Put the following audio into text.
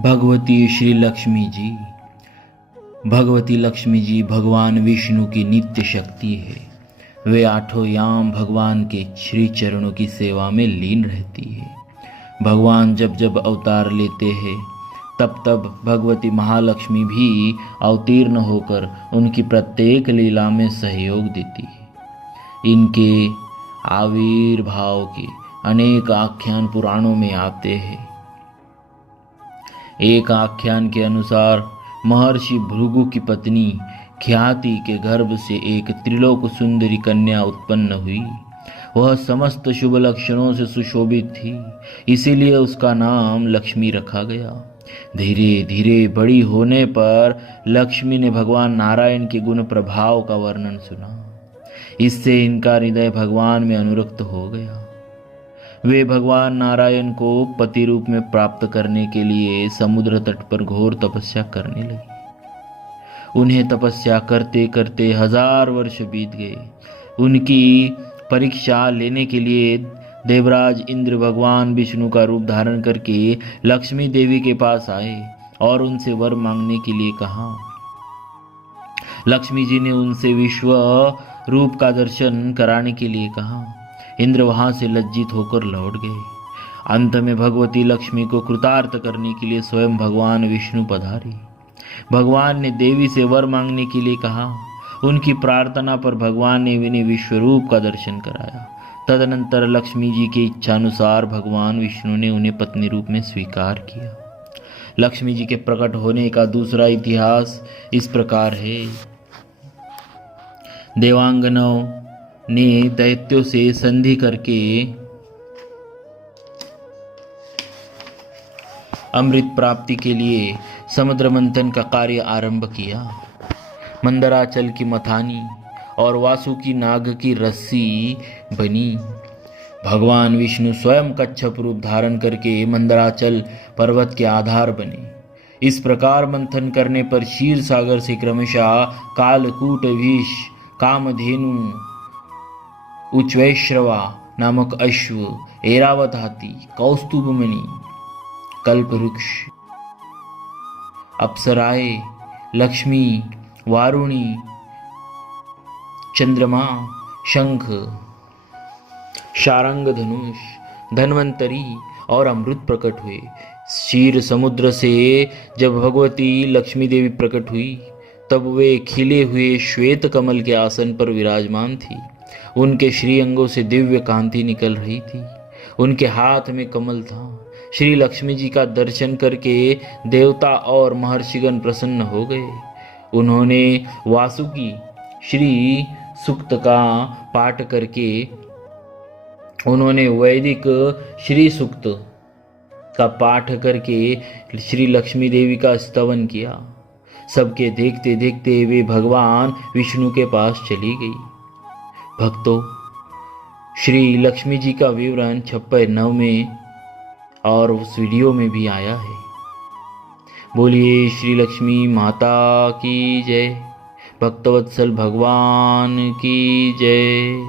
भगवती श्री लक्ष्मी जी। भगवती लक्ष्मी जी भगवान विष्णु की नित्य शक्ति है। वे आठों याम भगवान के श्री चरणों की सेवा में लीन रहती है। भगवान जब जब अवतार लेते हैं तब तब भगवती महालक्ष्मी भी अवतीर्ण होकर उनकी प्रत्येक लीला में सहयोग देती है। इनके आविर्भाव के अनेक आख्यान पुराणों में आते हैं। एक आख्यान के अनुसार महर्षि भृगु की पत्नी ख्याति के गर्भ से एक त्रिलोक सुंदरी कन्या उत्पन्न हुई। वह समस्त शुभ लक्षणों से सुशोभित थी, इसीलिए उसका नाम लक्ष्मी रखा गया। धीरे धीरे बड़ी होने पर लक्ष्मी ने भगवान नारायण के गुण प्रभाव का वर्णन सुना। इससे इनका हृदय भगवान में अनुरक्त हो गया। वे भगवान नारायण को पति रूप में प्राप्त करने के लिए समुद्र तट पर घोर तपस्या करने लगी। उन्हें तपस्या करते करते 1000 वर्ष बीत गए। उनकी परीक्षा लेने के लिए देवराज इंद्र भगवान विष्णु का रूप धारण करके लक्ष्मी देवी के पास आए और उनसे वर मांगने के लिए कहा। लक्ष्मी जी ने उनसे विश्व रूप का दर्शन कराने के लिए कहा। इंद्र वहां से लज्जित होकर लौट गए। अंत में भगवती लक्ष्मी को कृतार्थ करने के लिए स्वयं भगवान विष्णु पधारे। भगवान ने देवी से वर मांगने के लिए कहा। उनकी प्रार्थना पर भगवान ने उन्हें विश्व रूप का दर्शन कराया। तदनंतर लक्ष्मी जी की इच्छानुसार भगवान विष्णु ने उन्हें पत्नी रूप में स्वीकार किया। लक्ष्मी जी के प्रकट होने का दूसरा इतिहास इस प्रकार है। देवांगनों ने दैत्यों से संधि करके अमृत प्राप्ति के लिए समुद्र मंथन का कार्य आरंभ किया। मंदराचल की मथानी और वासुकी नाग की रस्सी बनी। भगवान विष्णु स्वयं कच्छप रूप धारण करके मंदराचल पर्वत के आधार बने। इस प्रकार मंथन करने पर क्षीर सागर से क्रमशः कालकूट विष, कामधेनु, उच्चैश्रवा नामक अश्व, ऐरावत हाथी, कौस्तुभमणि, कल्पवृक्ष, अप्सराएं, लक्ष्मी, वारुणी, चंद्रमा, शंख, शारंग धनुष, धन्वंतरी और अमृत प्रकट हुए। क्षीर समुद्र से जब भगवती लक्ष्मी देवी प्रकट हुई तब वे खिले हुए श्वेत कमल के आसन पर विराजमान थी। उनके श्री अंगों से दिव्य कांति निकल रही थी। उनके हाथ में कमल था। श्री लक्ष्मी जी का दर्शन करके देवता और महर्षिगण प्रसन्न हो गए। उन्होंने वासुकी श्री सूक्त का पाठ करके वैदिक श्री सूक्त का पाठ करके श्री लक्ष्मी देवी का स्तवन किया। सबके देखते देखते वे भगवान विष्णु के पास चली गई। भक्तों, श्री लक्ष्मी जी का विवरण 56 में और उस वीडियो में भी आया है। बोलिए श्री लक्ष्मी माता की जय, भक्तवत्सल भगवान की जय।